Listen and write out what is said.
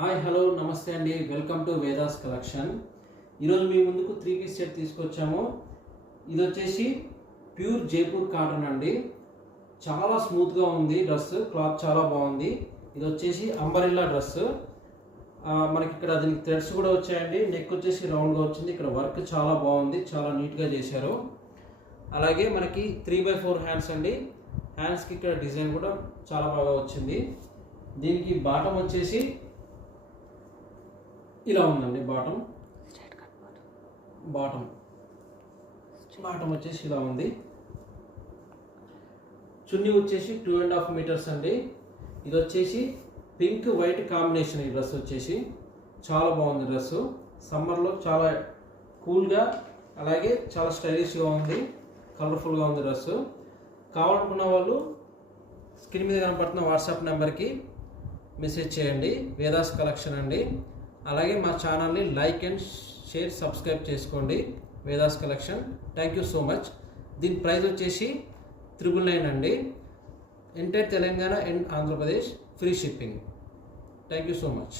Hi hello నమస్తే అండి, welcome to Vedas collection. ఈరోజు మీ ముందుకు 3 పీస్ సెట్ తీసుకొచ్చాము. ఇది వచ్చేసి ప్యూర్ జైపూర్ కాటన్ అండి. చాలా స్మూత్గా ఉంది డ్రెస్, క్లాత్ చాలా బాగుంది. ఇది వచ్చేసి అంబరిల్లా డ్రెస్. మనకి ఇక్కడ దీనికి థ్రెడ్స్ కూడా వచ్చాయండి. నెక్ వచ్చేసి రౌండ్గా వచ్చింది. ఇక్కడ వర్క్ చాలా బాగుంది, చాలా నీట్గా చేశారు. అలాగే మనకి 3/4 హ్యాండ్స్ అండి. హ్యాండ్స్కి ఇక్కడ డిజైన్ కూడా చాలా బాగా వచ్చింది. దీనికి బాటమ్ వచ్చేసి ఇలా ఉందండి. బాటమ్ వచ్చేసి ఇలా ఉంది. చున్నీ వచ్చేసి 2.5 మీటర్స్ అండి. ఇది వచ్చేసి పింక్ వైట్ కాంబినేషన్. ఈ డ్రెస్ వచ్చేసి చాలా బాగుంది. డ్రెస్ సమ్మర్లో చాలా కూల్గా అలాగే చాలా స్టైలిష్గా ఉంది, కలర్ఫుల్గా ఉంది డ్రెస్. కావాలనుకున్న వాళ్ళు స్క్రీన్ మీద కనపడుతున్న వాట్సాప్ నెంబర్కి మెసేజ్ చేయండి. వేదాస్ కలెక్షన్ అండి. అలాగే మా ఛానల్ని లైక్ అండ్ షేర్ సబ్స్క్రైబ్ చేసుకోండి. Vedas collection. Thank you so much. దీని ప్రైస్ వచ్చేసి 999 అండి. Entire Telangana and Andhra Pradesh free shipping. Thank you so much.